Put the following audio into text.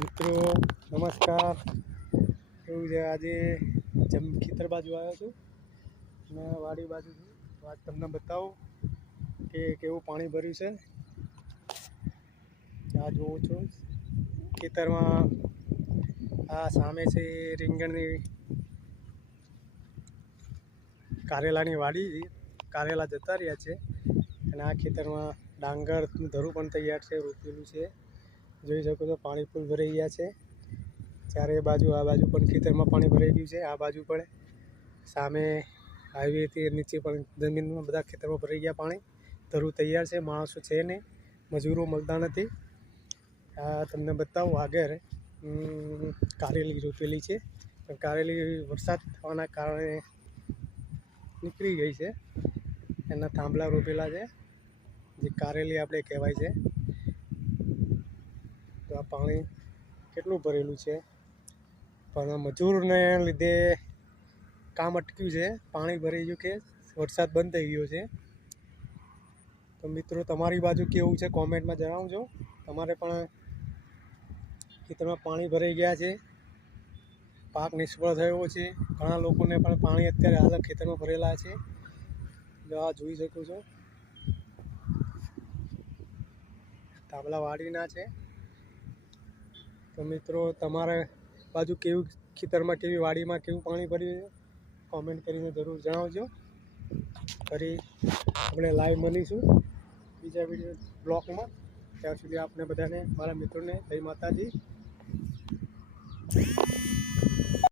મિત્રો નમસ્કાર. એવું છે, આજે ખેતર બાજુ આવ્યો છું અને વાડી બાજુ છું. આજ તમને બતાવું કે કેવું પાણી ભર્યું છે. આ જોઉં છું ખેતરમાં. આ સામે છે રીંગણની કારેલાની વાડી. કારેલા જતા રહ્યા છે અને આ ખેતરમાં ડાંગરનું ધરું પણ તૈયાર છે, રોપેલું છે. જોઈ શકો છો પાણી ફૂલ ભરાઈ ગયા છે ચારે બાજુ. આ બાજુ પણ ખેતરમાં પાણી ભરાઈ ગયું છે. આ બાજુ પણ સામે હાઈવેથી નીચે પણ જમીનમાં બધા ખેતરમાં ભરાઈ ગયા પાણી. ધરું તૈયાર છે, માણસો છે નહીં, મજૂરો મળતા નથી. આ તમને બતાવું આગળ કારેલી રોપેલી છે, પણ કારેલી વરસાદ થવાના કારણે નીકળી ગઈ છે. એના થાંભલા રોપેલા છે, જે કારેલી આપણે કહેવાય છે. તો આ પાણી કેટલું ભરેલું છે, પણ મજૂરને લીધે કામ અટક્યું છે. પાણી ભરાઈ ગયું કે વરસાદ બંધ થઈ ગયો છે. તો મિત્રો તમારી બાજુ કેવું છે કોમેન્ટમાં જણાવજો. તમારે પણ ખેતરમાં પાણી ભરાઈ ગયા છે, પાક નિષ્ફળ થયો છે. ઘણા લોકોને પણ પાણી અત્યારે હાલ ખેતરમાં ભરેલા છે. આ જોઈ શકો છો થાંભલા વાડીના છે. તો મિત્રો તમારે બાજુ કેવું ખેતરમાં, કેવી વાડીમાં કેવું પાણી ભર્યું છે, કોમેન્ટ કરીને જરૂર જણાવજો. ફરી આપણે લાઈવ મળીશું બીજા વિડીયો બ્લોગમાં. ત્યાં સુધી આપણે બધાને, મારા મિત્રોને જય માતાજી.